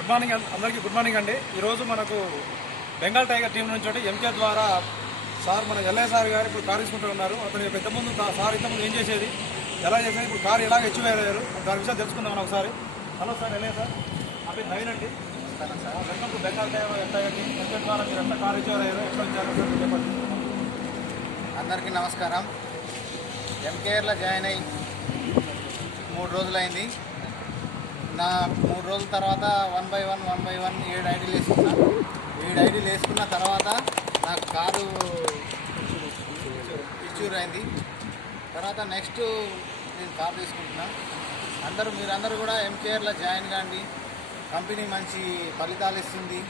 అందరికీ good morning అండి. ఈరోజు మనకు బెంగాల్ టైగర్ టీం నుంచి ఎంకే ద్వారా సార్ మన ఎల్ఐ సార్ గారు ఇప్పుడు కారు తీసుకుంటూ ఉన్నారు. అతను ఇంతకుముందు సార్ ఇంతకుముందు ఏం చేసేది, ఎలా చేసేది, ఇప్పుడు కారు ఎలాగ అచీవ్ అయ్యారు దాని విషయం తెలుసుకుందాం మనం ఒకసారి. హలో సార్, ఎల్ఐ సార్, నా పేరు నవీన్ అండి. Welcome to Bengal tiger team. MK ద్వారా మీరు ఎంత కారు అచీవ్ అయ్యారు, ఎట్లా వచ్చారు చెప్పండి. అందరికీ నమస్కారం. ఎంకేఆర్లో జాయిన్ అయ్యి 3 రోజులైంది. నా 3 రోజుల తర్వాత 1 by 1 7 ఐడీలు వేసుకున్నా. 7 ఐడీలు వేసుకున్న తర్వాత నాకు కారు ఇష్యూర్ అయింది. తర్వాత నెక్స్ట్ నేను కారు తీసుకుంటున్నా. మీరందరూ కూడా ఎంకేఆర్లో జాయిన్ కాండి. కంపెనీ మంచి ఫలితాలు ఇస్తుంది.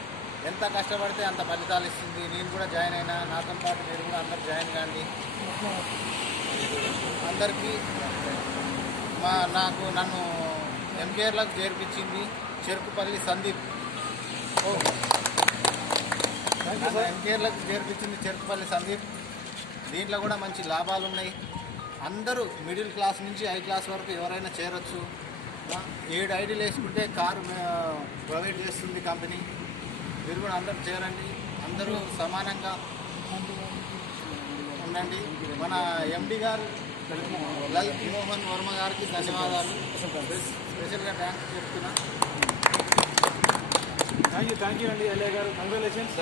ఎంత కష్టపడితే అంత ఫలితాలు ఇస్తుంది. నేను కూడా జాయిన్ అయినా, నాతో పాటు మీరు కూడా అందరు జాయిన్ కాండి. అందరికీ నన్ను ఎంకేఆర్లకు చేర్పించింది చెరుకుపల్లి సందీప్. ఎంకేఆర్లకు చేర్పించింది చెరుకుపల్లి సందీప్. దీంట్లో కూడా మంచి లాభాలు ఉన్నాయి. అందరూ మిడిల్ క్లాస్ నుంచి హై క్లాస్ వరకు ఎవరైనా చేరొచ్చు. 7 ఐడీలు వేసుకుంటే కారు ప్రొవైడ్ చేస్తుంది కంపెనీ. మీరు కూడా అందరూ చేరండి. అందరూ సమానంగా ఉండండి. మన ఎండి గారు లలిత్ మోహన్ వర్మ గారికి ధన్యవాదాలు, స్పెషల్గా థ్యాంక్స్ చెప్తున్నా. థ్యాంక్ యూ అండి ఎల్ఐ గారు. కంగ్రాచులేషన్స్.